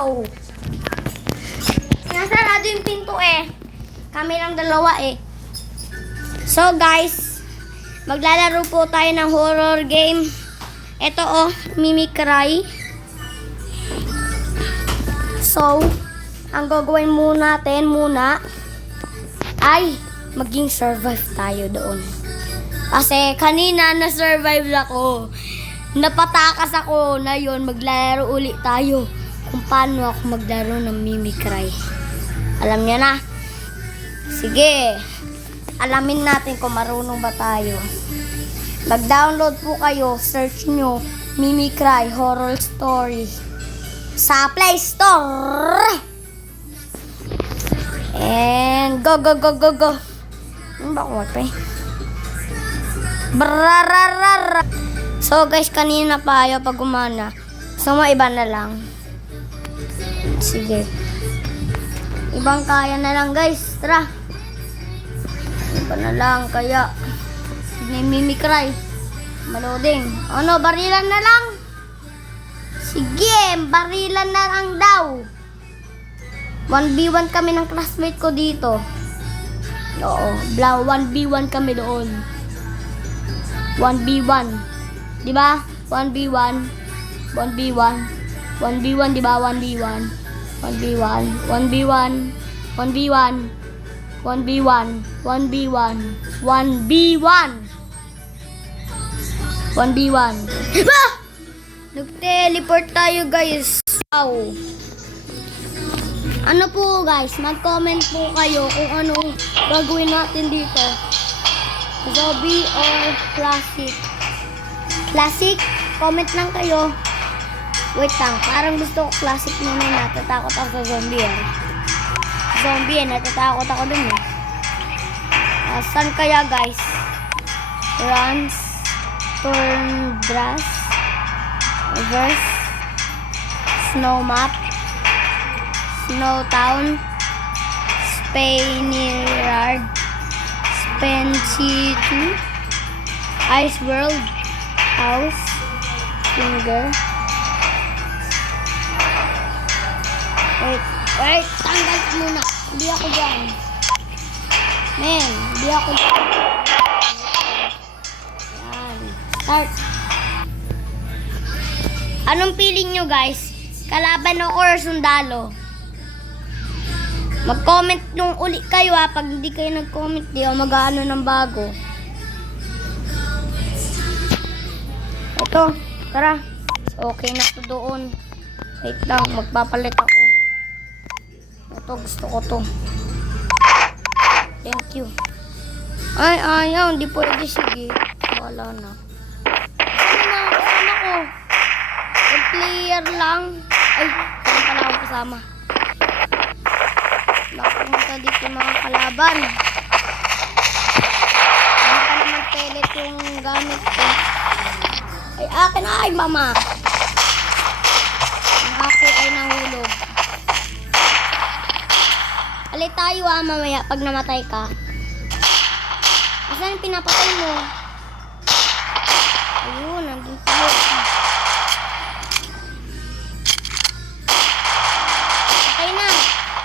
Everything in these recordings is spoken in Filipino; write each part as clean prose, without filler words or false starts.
Wow! Nasarado yung pinto eh. Kami lang dalawa eh. So guys, maglalaro po tayo ng horror game. Ito oh, Mimicry. So, ang gagawin natin muna ay maging survive tayo doon. Kasi kanina na-survive ako. Napatakas ako na yun, maglalaro ulit tayo kung paano ako maglaro ng Mimicry. Alam niya na. Sige, alamin natin kung marunong ba tayo. Mag-download po kayo, search nyo Mimicry Horror Story sa Play Store. And go. Ano ba ako pa eh? Brararara. So guys, kanina pa ayaw pag gumana. So iba na lang. Sige. Ibang kaya na lang guys. Tara. Iba na lang kaya. May Mimicry. Maloding. Ano, barilan na lang? Sige, barilan na lang daw. 1v1 kami ng classmate ko dito. Oo, 1v1 kami doon. 1v1. Diba? 1v1. 1v1. 1v1, diba? 1v1. 1v1. 1v1. 1v1. 1v1. 1v1. 1v1. 1v1. Ah! Nag-teleport tayo guys. Wow. Ano po guys, mag-comment po kayo kung anong gagawin natin dito. Zombie or classic? Classic? Comment lang kayo. Wait lang, parang gusto ko classic muna. Natatakot ako sa zombie eh. Zombie eh, natatakot ako dun eh. Saan kaya guys? Runs, turn grass, reverse, snow map, snow town, Spaniard, Spency2, Ice World, house, finger. Wait, tanggal muna. Hindi ako dyan. Men, hindi ako dyan. Yan. Start. Anong feeling nyo guys? Kalaban ako or sundalo? Mag-comment nung uli kayo ha. Pag hindi kayo nag-comment, di ako mag-ano ng bago. Ito, tara. Okay na to doon. Wait lang, magpapalit ako. Ito, gusto ko to. Thank you. Ay, ayaw, hindi pwede. Sige, wala na. Kasama ko. Player lang. Ay, saan pala ako kasama? Napunta dito mga kalaban. Ano pa naman pellet yung gamit ko? Ay, akin ay, mama. Ang ako ay nahulog. Alit tayo mamaya pag namatay ka. Saan pinapatay mo? Ayun, nandun tayo. Patay na.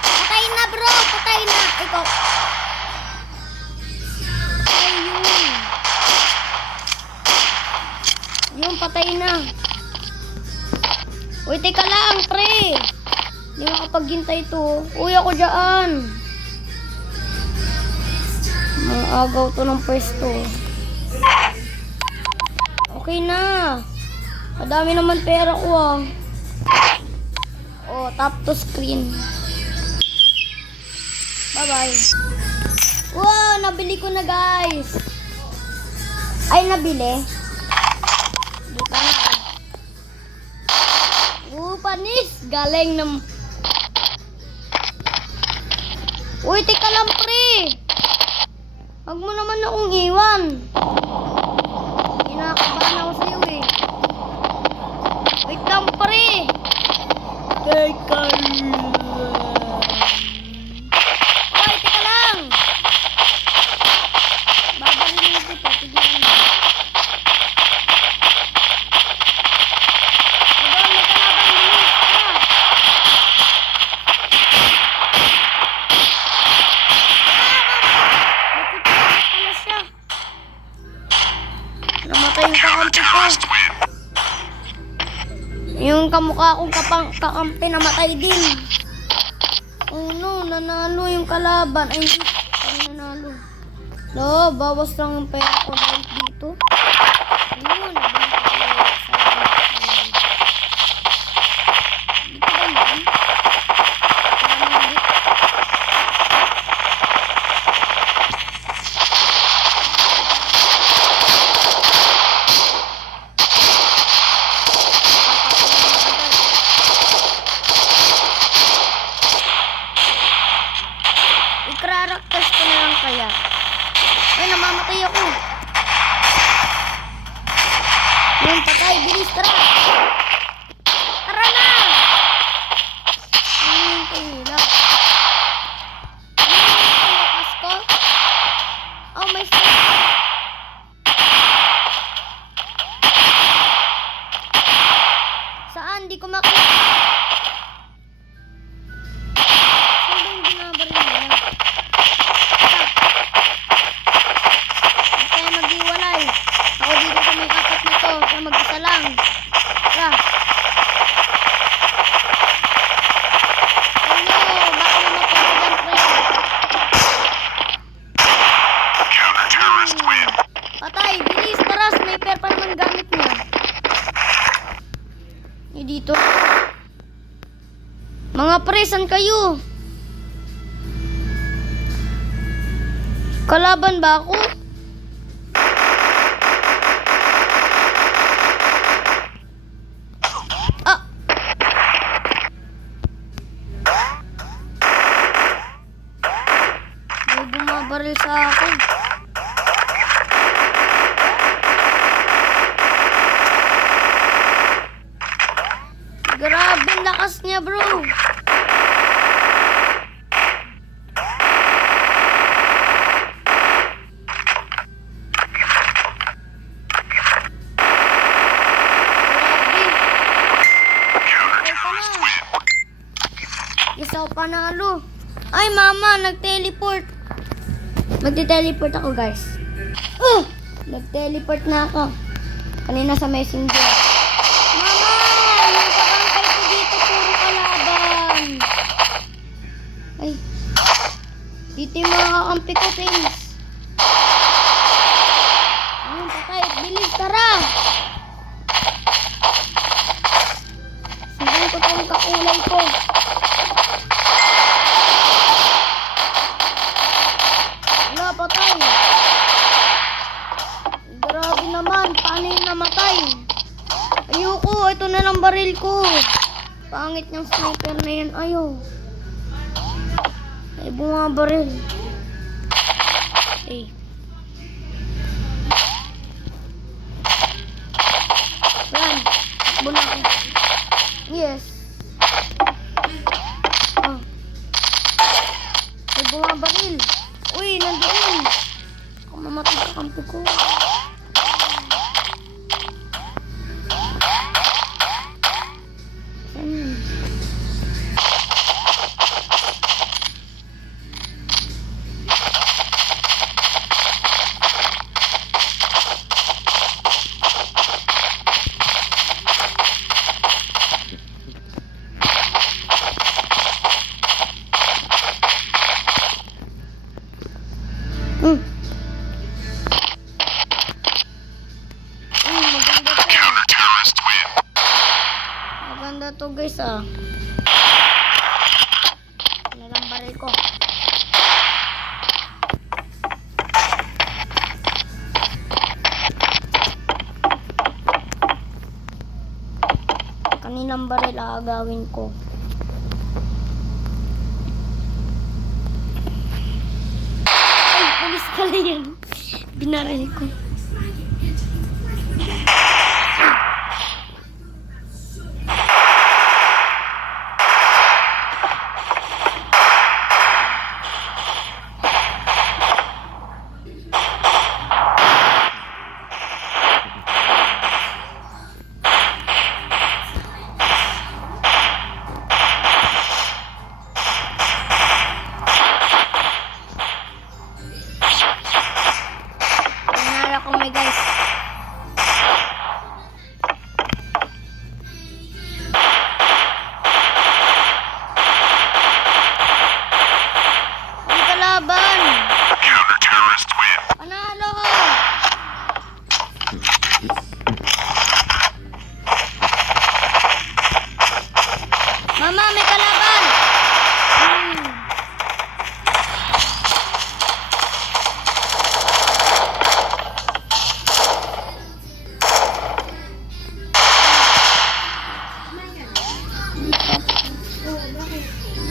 Patay na bro, patay na. Ikaw. Ayun. Yung patay na. Uy, teka lang, pre. Hindi makapaghintay to. Uy, ako dyan. Mga agaw to ng pwesto. Okay na. Madami naman pera ko ah. Oh, tap to screen. Bye-bye. Wow, nabili ko na guys. Ay, nabili. Di pa na. Panis. Galing ng... Uy, teka lang, pre. Huwag mo naman akong iwan. Kinakabahan ako sa'yo eh. Wait lang, pre. Teka lang. Uy, teka lang. Babarilin kita. Tignan mo. Doon, may kalaban. Bilis ka. kamukha akong kakampi namatay din. Oh no, nanalo yung kalaban. Ay, hindi. Ay, nanalo. No, bawas lang yung pera ko dahil dito. Ayun, nabalik ko ulit. Dito ba yan? Parang hindi. Ikraraktas ko na lang kaya. Ay, namamatay ako. Yung patay, bilis, tara. Tara na! Ano yung kahila? Ano yung lakas ko? Oh, may sniper. Saan? Di ko makita. Saan ba yung binabaril nila? Kaya mag-iwalay. Ako dito sa may apat na to. Kaya mag-isa lang. Tara. Oh no, baka namatay ko dyan, pre. Patay, bilis, tara. Sniper pa naman gamit niya. Dito. Mga pre, saan kayo? Kalaban ba ako? Ah! May bumabaril sa akin. Grabe ang lakas niya, bro. Isa panalo. Ay, mama, nag-teleport. Magte-teleport ako, guys. Nag-teleport na ako. Kanina sa messenger. Mama, yung kakangkay ko dito, puro kalaban. Ay. Dito yung mga kakampi ko, friends. Ayun, patay. Bilis, tara. Sundan ko itong kakulay ko. Wala, patay. Grabe naman. Paano yung namatay? Ayoko. Ito na lang baril ko. Pangit ng sniper na yan. Ayaw. Ay, bumabaril. Okay. Run. Takbo na ako. Yes. Oh. Ay, bumabaril. Uy, nandoon. Ako mamatay sa kampo ko. Maganda to, guys, ah. Nalang baril ko. Kaninang baril aagawin ko. Ay, pulis pala yan. Binaril ko. Mama, may kalaban!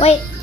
Wait.